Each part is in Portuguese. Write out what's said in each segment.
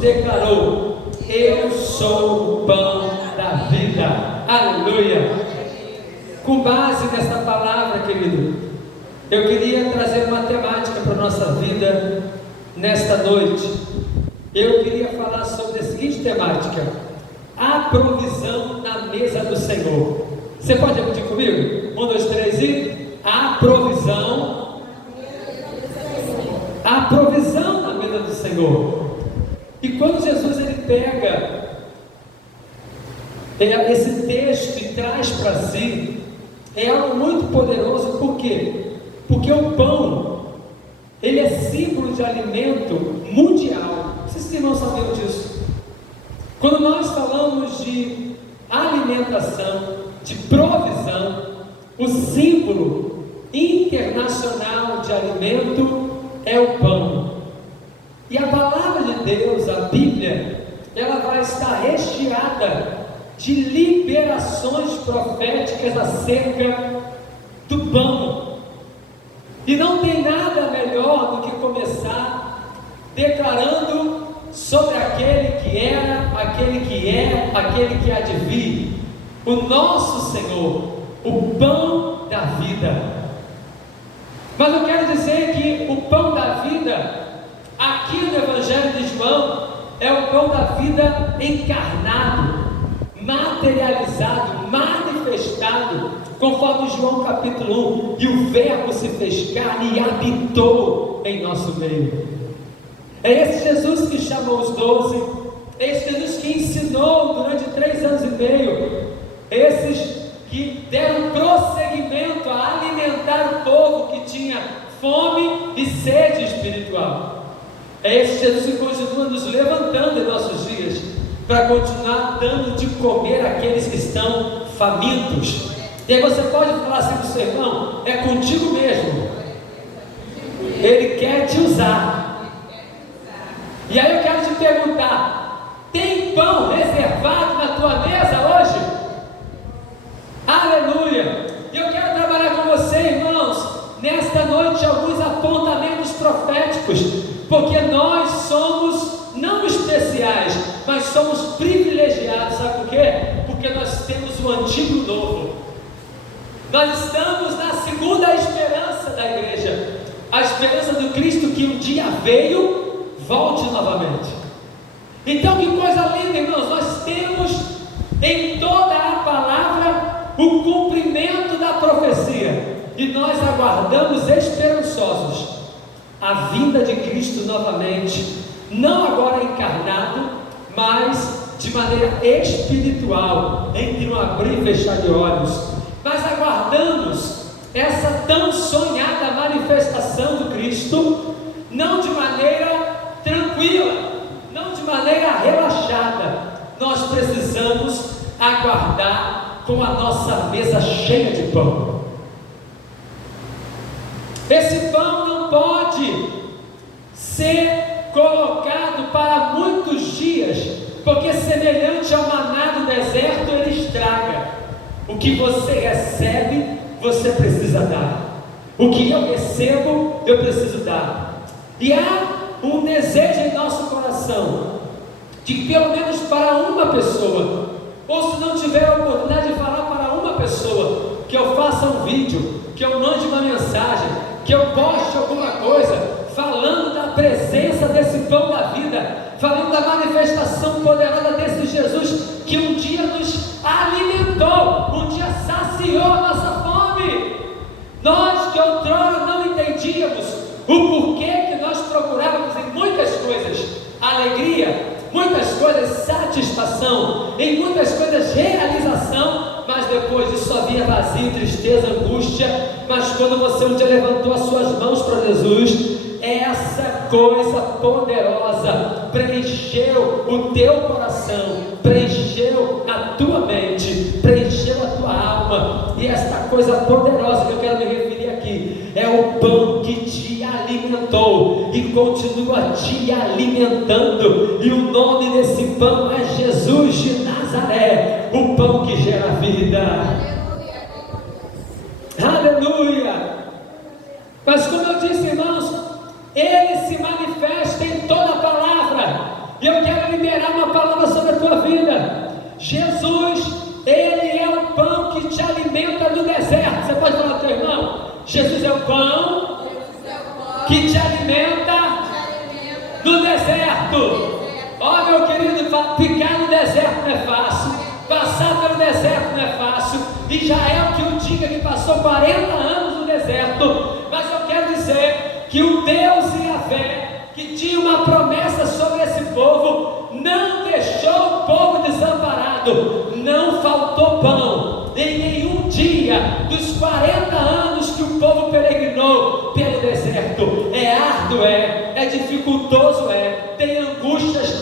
declarou: eu sou o pão da vida. Aleluia. Com base nessa palavra, querido, eu queria trazer uma temática para a nossa vida nesta noite. Eu queria falar sobre a seguinte temática: a provisão na mesa do Senhor. Você pode repetir comigo? 1, 2, 3 e... a provisão na mesa do Senhor. E quando Jesus ele pega esse texto e traz para si, é algo muito poderoso. Por quê? Porque o pão, ele é símbolo de alimento mundial. Vocês irmãos sabiam disso? Quando nós falamos de alimentação, de provisão, o símbolo internacional de alimento é o pão. E a palavra de Deus, a Bíblia, ela vai estar recheada de liberações proféticas acerca do pão. E não tem nada melhor do que começar declarando sobre aquele que era, aquele que é, aquele que há de vir, o nosso Senhor, o pão da vida. Mas eu quero dizer que o pão da vida, aqui no Evangelho de João, é o pão da vida encarnado, materializado, manifestado, conforme João capítulo 1, e o verbo se fez carne e habitou em nosso meio. É esse Jesus que chamou os 12, é esse Jesus que ensinou durante 3 anos e meio, esses que deram prosseguimento a alimentar o povo que tinha fome e sede espiritual. É esse Jesus que continua nos levantando em nossos dias, para continuar dando de comer àqueles que estão famintos. E aí você pode falar assim para o seu irmão: é contigo mesmo, Ele quer te usar. E aí eu quero te perguntar: tem pão reservado na tua mesa hoje? Aleluia! E eu quero trabalhar com você, irmãos, nesta noite, alguns apontamentos proféticos, porque nós somos não especiais, mas somos privilegiados. Sabe por quê? Porque nós temos o antigo e o novo. Nós estamos na segunda esperança da igreja, a esperança do Cristo que um dia veio, volte novamente. Então, que coisa linda, irmãos, nós temos em toda a palavra o cumprimento da profecia, e nós aguardamos esperançosos a vinda de Cristo novamente, não agora encarnado, mas de maneira espiritual, entre um abrir e fechar de olhos. Nós aguardamos essa tão sonhada manifestação do Cristo, não de maneira tranquila, não de maneira relaxada. Nós precisamos aguardar com a nossa mesa cheia de pão. Esse pão não pode ser colocado para muitos dias, porque semelhante ao maná do deserto, ele estraga. O que você recebe, você precisa dar. O que eu recebo, eu preciso dar. E há um desejo em nosso coração, de que pelo menos para uma pessoa, ou se não tiver a oportunidade de falar para uma pessoa, que eu faça um vídeo, que eu mande uma mensagem, que eu poste alguma coisa, falando da presença desse pão da vida, falando da manifestação poderosa desse Jesus, que um dia nos alimentou, um dia saciou a nossa fome. Nós que outrora não entendíamos o porquê que nós procurávamos em muitas coisas alegria, muitas coisas satisfação, em muitas coisas realização, mas depois disso só vinha vazio, tristeza, angústia. Mas quando você um dia levantou as suas mãos para Jesus, essa coisa poderosa preencheu o teu coração, preencheu a tua mente, preencheu a tua alma. E esta coisa poderosa que eu quero me referir aqui é o pão que te alimentou e continua te alimentando, e o nome desse pão é Jesus de Nazaré, o pão que gera vida. Aleluia! Mas como eu disse, irmãos, ele se manifesta em toda a palavra. E eu quero liberar uma palavra sobre a tua vida. Jesus, Ele é o pão que te alimenta no deserto. Você pode falar ao teu irmão: Jesus é o pão que te alimenta no deserto. Ó, meu querido, ficar no deserto não é fácil, passar pelo deserto não é fácil. Israel, que eu diga que passou 40 anos no deserto, mas eu quero dizer que o Deus Yahvé, que tinha uma promessa sobre esse povo, não deixou o povo desamparado. Não faltou pão em nenhum dia dos 40 anos que o povo peregrinou pelo deserto. É árduo, é dificultoso, tem angústias,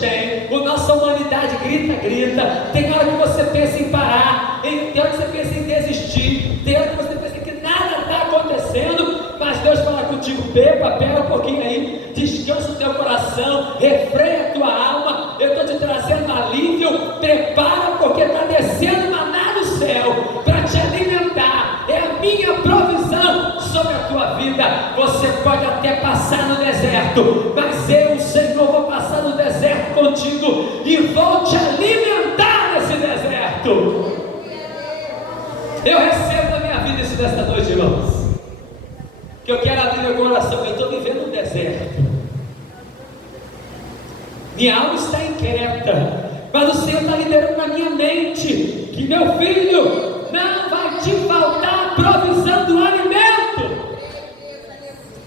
a nossa humanidade grita, tem hora que você pensa em parar, tem hora que você pensa em desistir, tem hora que você pensa que nada está acontecendo, mas Deus fala contigo: pega um pouquinho aí, descansa o teu coração, refreia a tua alma, eu estou te trazendo alívio, prepara, porque está descendo maná do céu para te alimentar, é a minha provisão sobre a tua vida. Você pode até passar no deserto, mas eu, o Senhor, vou passar no deserto contigo e vou te alimentar nesse deserto. Eu recebo na minha vida isso desta noite, irmãos, que eu quero abrir meu coração. Eu estou vivendo um deserto, minha alma está inquieta, mas o Senhor está liberando na minha mente que, meu filho, não vai te faltar a provisão do alimento.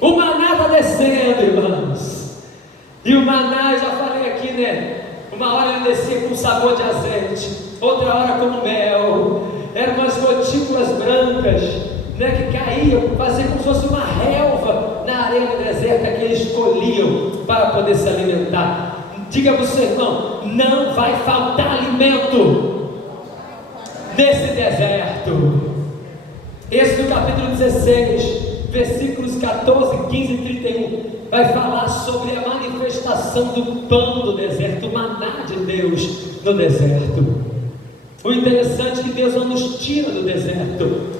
O maná está descendo, irmãos, e o maná, eu já falei aqui, uma hora ele descia com sabor de azeite, outra hora como mel, eram umas gotículas brancas, que caíam, faziam como se fosse uma relva na areia do deserto, que eles colhiam para poder se alimentar. Diga para o seu irmão: não vai faltar alimento nesse deserto. Esse do capítulo 16, versículos 14, 15 e 31, vai falar sobre a manifestação do pão do deserto, o maná de Deus no deserto. O interessante é que Deus não nos tira do deserto,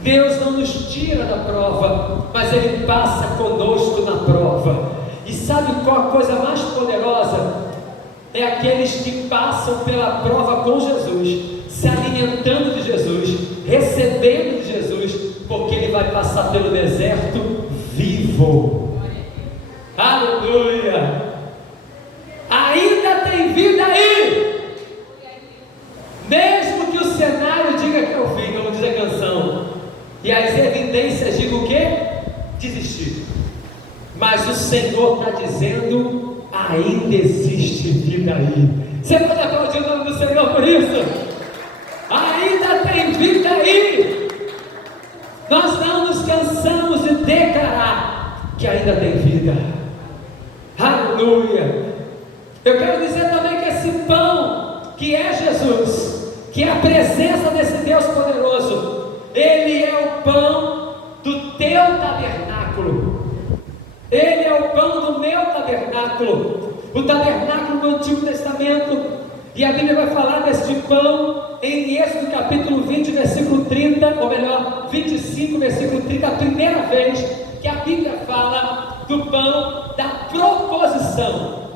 Deus não nos tira da prova, mas Ele passa conosco na prova. E sabe qual a coisa mais poderosa? É aqueles que passam pela prova com Jesus, se alimentando de Jesus, recebendo de Jesus, porque Ele vai passar pelo deserto vivo. Aleluia! Ainda tem vida aí, mesmo que o cenário diga que é o fim, como diz a canção, e as evidências digam o quê? Desistir. Mas o Senhor está dizendo: ainda existe vida aí. Você pode aplaudir o nome do Senhor por isso? Ainda tem vida aí. Nós não nos cansamos de declarar que ainda tem vida. Aleluia. Eu quero dizer também que esse pão, que é Jesus, que é a presença desse Deus poderoso, Ele é o pão do teu tabernáculo. Ele é o pão do meu tabernáculo. O tabernáculo do Antigo Testamento. E a Bíblia vai falar deste pão em Êxodo capítulo 20, versículo 30, ou melhor, 25, versículo 30, a primeira vez que a Bíblia fala do pão da proposição.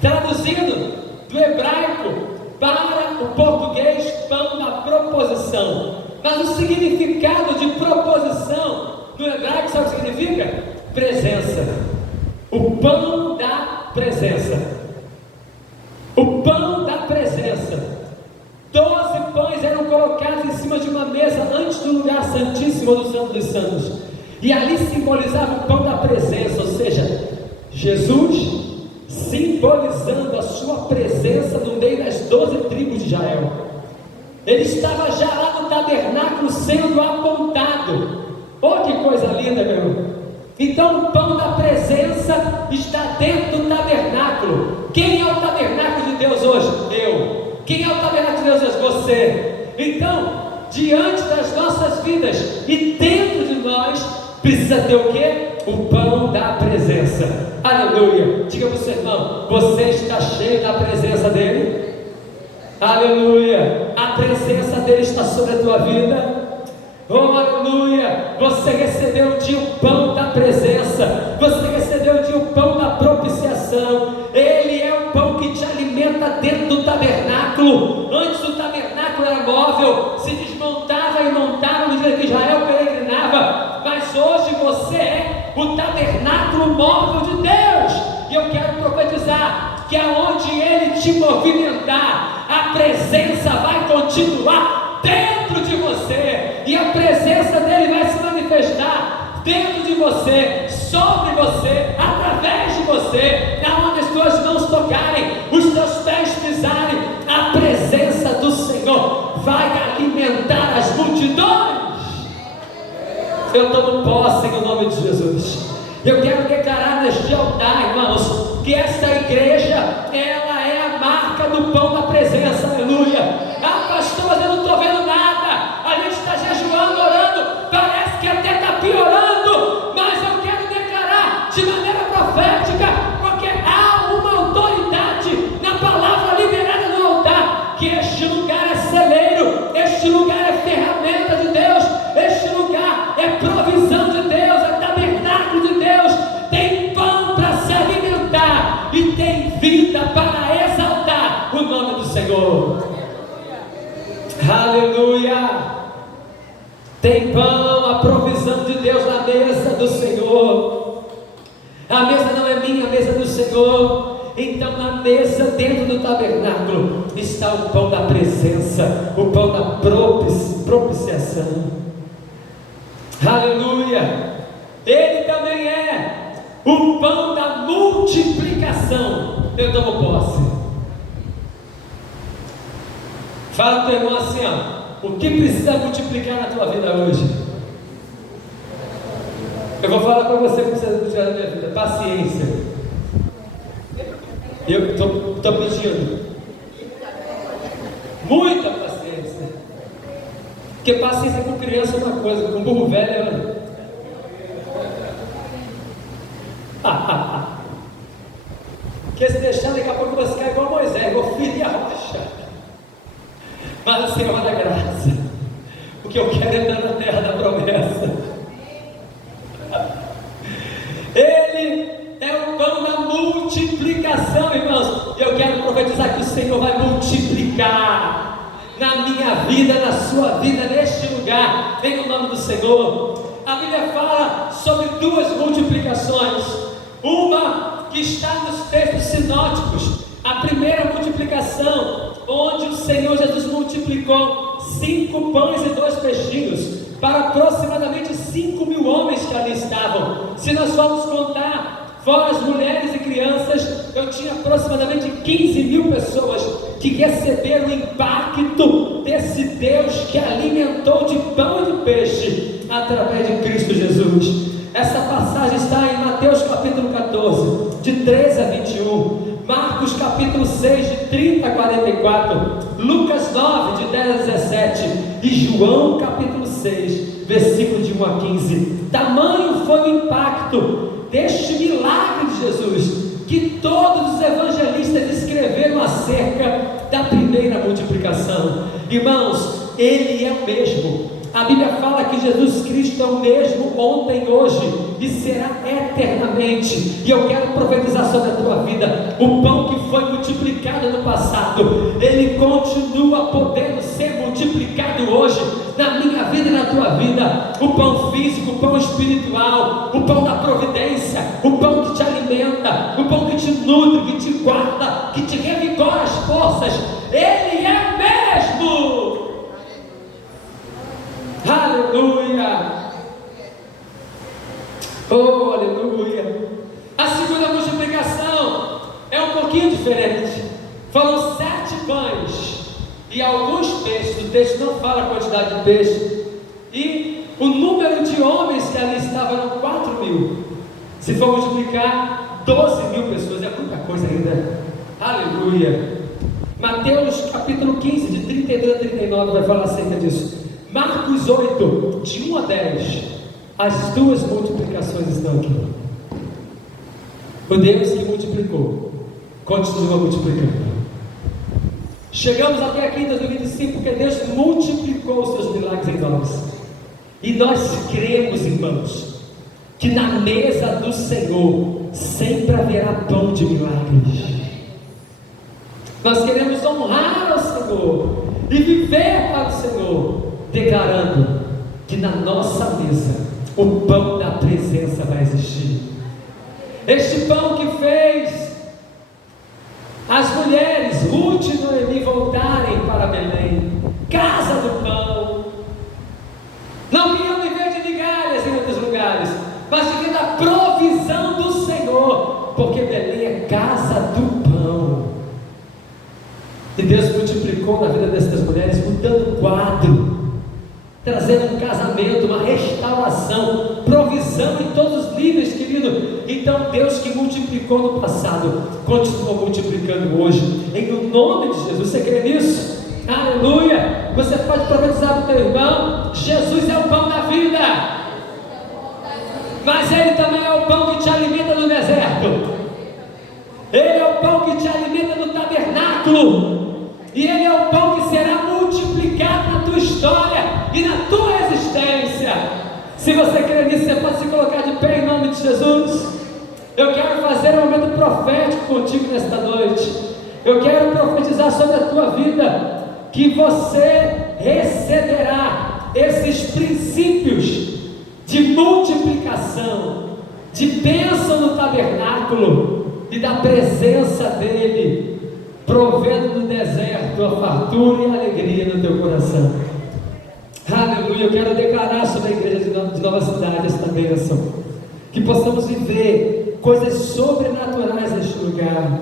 Traduzindo do hebraico para o português, pão da proposição. Mas o significado de proposição no hebraico, sabe o que significa? Presença. O pão da presença. O pão da presença. 12 pães eram colocados em cima de uma mesa antes do lugar santíssimo do Santo dos Santos, e ali simbolizava o pão da presença, ou seja, Jesus simbolizando a sua presença no meio das 12 tribos de Israel. Ele estava já lá no tabernáculo sendo apontado. Oh, que coisa linda, meu irmão! Então o pão da presença está dentro do tabernáculo. Quem é o tabernáculo de Deus hoje? Eu. Quem é o tabernáculo de Deus hoje? Você. Então, diante das nossas vidas e dentro de nós, precisa ter o quê? O pão da presença. Aleluia. Diga para o seu irmão: você está cheio da presença dele? Aleluia. A presença dele está sobre a tua vida. Oh, aleluia. Você recebeu um dia o pão da presença. Você recebeu um dia o pão da propiciação. Ele tabernáculo. Antes o tabernáculo era móvel, se desmontava e montava no dia que Israel peregrinava, mas hoje você é o tabernáculo móvel de Deus. E eu quero profetizar que aonde Ele te movimentar, a presença vai continuar dentro de você, e a presença dele vai se manifestar dentro de você, sobre você, através de você, aonde as tuas mãos tocarem, os teus pés pisarem, a presença do Senhor vai alimentar as multidões. Eu tomo posse no nome de Jesus. Eu quero declarar neste altar, irmãos, que esta igreja, ela é a marca do pão da presença, aleluia. Ah, pastor, mas eu não estou vendo nada, a gente está jejuando, orando, parece que até está piorando, mas eu quero declarar de maneira profética, porque há uma autoridade na palavra liberada no altar, que este lugar é celeiro, este lugar é ferramenta de Deus, este lugar é provisão de Deus, é tabernáculo de Deus, tem pão para se alimentar e tem vida para exaltar o nome do Senhor. Aleluia! Tem pão, a provisão de Deus na mesa do Senhor. A mesa não é minha, a mesa é do Senhor. Então na mesa dentro do tabernáculo está o pão da presença, o pão da propiciação. Aleluia! Ele também é o pão da multiplicação. Eu tomo posse. Fala para o teu irmão assim, ó, o que precisa multiplicar na tua vida hoje? Eu vou falar para você o que precisa multiplicar na minha vida: paciência. Eu estou pedindo muita paciência, porque paciência com criança é uma coisa, com burro velho é outra. Porque se deixar, daqui a pouco você cai igual Moisés, vou ferir a rocha. Mas o Senhor da graça, o que eu quero é entrar na terra da promessa. Ele é o pão da multiplicação, irmãos. E eu quero profetizar que o Senhor vai multiplicar na minha vida, na sua vida, neste lugar, em nome do Senhor. A Bíblia fala sobre duas multiplicações, uma que está nos textos sinóticos. A primeira multiplicação, onde o Senhor Jesus multiplicou 5 pães e 2 peixinhos para aproximadamente 5.000 homens que ali estavam. Se nós formos contar, fora as mulheres e crianças, eu tinha aproximadamente 15.000 pessoas que receberam o impacto desse Deus que alimentou de pão e de peixe através de Cristo Jesus. Essa passagem está em Mateus capítulo 14, de 13 a 21, Marcos capítulo 6, de 30 a 44, Lucas 9, de 10 a 17, e João capítulo 6, versículo de 1 a 15. Tamanho foi o impacto deste milagre de Jesus, que todos os evangelistas escreveram acerca da primeira multiplicação. Irmãos, Ele é o mesmo. A Bíblia fala que Jesus Cristo é o mesmo ontem, hoje e será eternamente. E eu quero profetizar sobre a tua vida: o pão que foi multiplicado no passado, ele continua podendo ser multiplicado hoje na minha vida e na tua vida. O pão físico, o pão espiritual, o pão da providência, o pão que te alimenta, o pão que te nutre, que te guarda, que te revigora as forças. Ele é o mesmo. Aleluia! Oh, aleluia! A segunda multiplicação é um pouquinho diferente. Foram 7 pães e alguns peixes. O texto não fala a quantidade de peixe. E o número de homens que ali estavam eram 4.000. Se for multiplicar, 12.000 pessoas. É muita coisa ainda. Aleluia! Mateus capítulo 15, de 32 a 39 vai falar acerca disso. Marcos 8, de 1 a 10, as duas multiplicações estão aqui. O Deus que multiplicou, continua multiplicando. Chegamos até aqui em 2025, porque Deus multiplicou os seus milagres em nós. E nós cremos, irmãos, que na mesa do Senhor sempre haverá pão de milagres. Nós queremos honrar ao Senhor e viver para o Senhor, declarando que na nossa mesa o pão da presença vai existir. Este pão que fez as mulheres Ruth e Noemi voltarem para Belém, casa do pão. Não queriam viver de migalhas em outros lugares, mas viver da provisão do Senhor, porque Belém é casa do pão. E Deus multiplicou na vida dessas mulheres, mudando o quadro, trazendo um casamento, uma restauração, provisão em todos os níveis, querido. Então Deus que multiplicou no passado, continua multiplicando hoje, em o nome de Jesus. Você crê nisso? Aleluia! Você pode profetizar para o teu irmão: Jesus é o pão da vida, mas Ele também é o pão que te alimenta no deserto. Ele é o pão que te alimenta no tabernáculo, e Ele é o pão que será multiplicado na tua história e na tua existência. Se você crê nisso, você pode se colocar de pé em nome de Jesus. Eu quero fazer um momento profético contigo nesta noite. Eu quero profetizar sobre a tua vida, que você receberá esses princípios de multiplicação, de bênção no tabernáculo e da presença dEle, provendo no deserto a fartura e a alegria no teu coração. Aleluia! Eu quero declarar sobre a igreja de Nova Cidade esta bênção, que possamos viver coisas sobrenaturais neste lugar.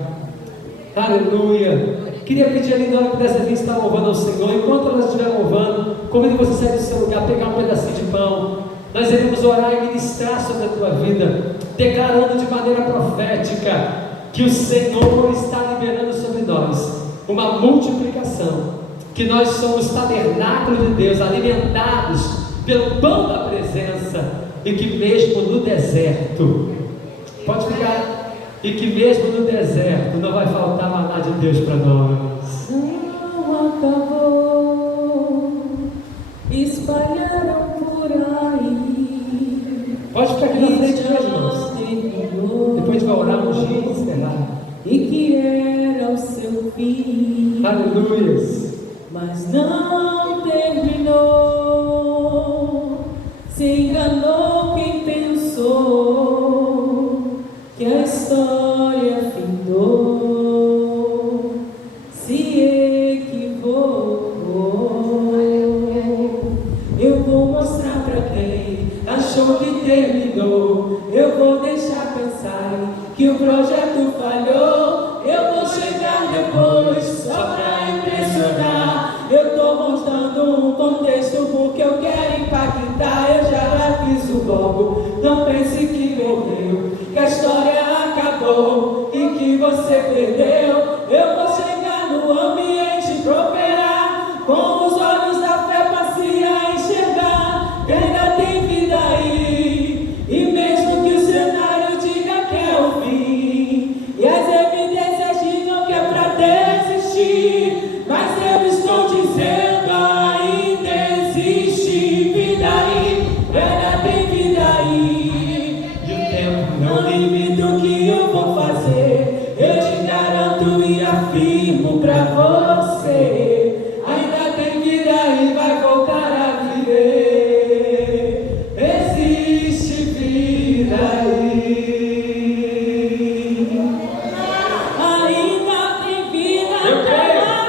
Aleluia! Queria pedir ali na hora que dessa vez estar louvando ao Senhor. Enquanto nós estivermos louvando, convido você a sair do seu lugar, pegar um pedacinho de pão. Nós iremos orar e ministrar sobre a tua vida, declarando de maneira profética que o Senhor está liberando sobre nós uma multiplicação, que nós somos tabernáculo de Deus, alimentados pelo pão da presença, e que mesmo no deserto, pode ficar, e que mesmo no deserto não vai faltar maná de Deus para nós. Não acabou, espalharam por aí. Pode ficar aqui na frente mesmo, irmãos. Depois a gente vai orar, ungir e encerrar. E que era o seu fim. Aleluia. Mas não terminou. Se enganou quem pensou que a história findou, se equivocou. Eu vou mostrar pra quem achou que terminou. Eu vou deixar pensar que o projeto falhou. Eu vou chegar depois só pra impressionar. Eu tô mostrando um contexto porque eu quero impactar. Eu já aviso logo, não pense que morreu, que a história acabou e que você perdeu. Eu vou chegar no ambiente pra operar, com os olhos da fé passeia a enxergar que ainda tem vida aí. E mesmo que o cenário diga que é o fim, e as evidências digam que é pra desistir, mas eu estou dizendo ainda existe vida aí, ainda tem vida aí. E o tempo não limita o que eu vou fazer, eu te garanto e afirmo pra você, ainda tem vida e vai voltar a viver. Existe vida aí. Ainda tem vida, não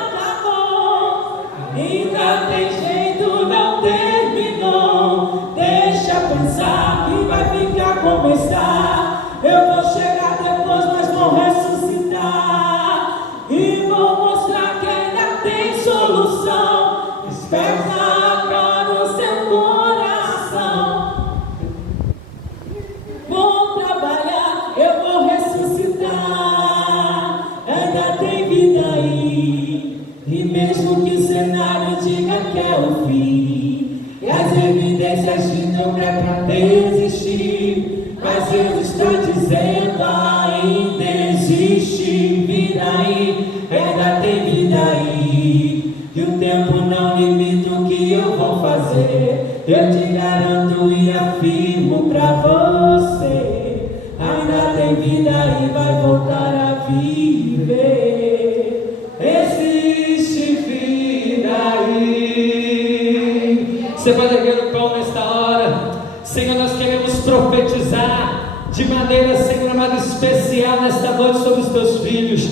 acabou. Ainda tem jeito, não terminou. Deixa pensar que vai ficar como está. Eu vou chegar depois, mas vou ressuscitar. E vou mostrar que ainda tem solução. Desperta agora o seu coração. Vou trabalhar, eu vou ressuscitar. Ainda tem vida aí. E mesmo que o cenário diga que é o fim, e as evidências digam que é pra desistir, mas eu estou dizendo ainda existe vida aí, ainda tem vida aí. E o tempo não limita o que eu vou fazer, eu te garanto e afirmo pra você, ainda tem vida e vai voltar a viver. Você pode erguer o pão nesta hora. Senhor, nós queremos profetizar de maneira, Senhor amado, especial nesta noite sobre os teus filhos.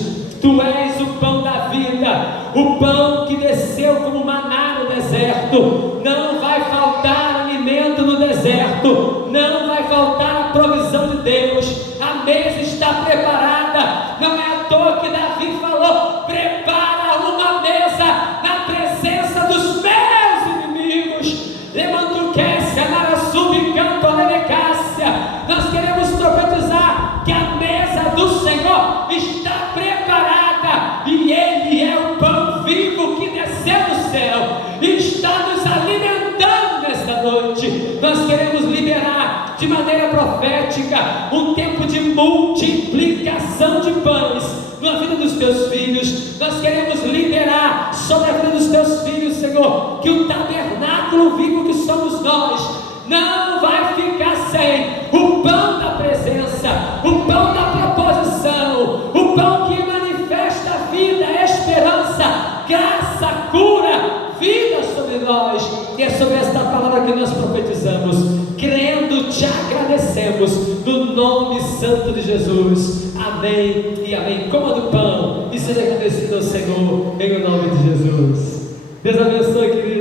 Tu és o pão da vida, o pão que desceu como maná no deserto. Não vai faltar alimento no deserto, não vai faltar a provisão de Deus. A mesa está preparada. Não é à toa que Davi falou: prepara uma mesa na presença dos meus inimigos. Lemantuquécia, narassubicanto, alenecácia. Nós queremos profetizar que a mesa do Senhor está preparada, e Ele é o pão vivo que desceu do céu e está nos alimentando nesta noite. Nós queremos liberar de maneira profética um tempo de multiplicação de pães na vida dos teus filhos. Nós queremos liberar sobre a vida dos teus filhos, Senhor, que o tabernáculo vivo que somos nós não vai ficar sem o pão da presença, o pão da proposição, o pão que manifesta vida, esperança, graça, cura, vida sobre nós. E é sobre esta palavra que nós profetizamos, crendo, te agradecemos no nome santo de Jesus. Amém e amém. Coma do pão e seja agradecido ao Senhor em nome de Jesus. Deus abençoe, querido.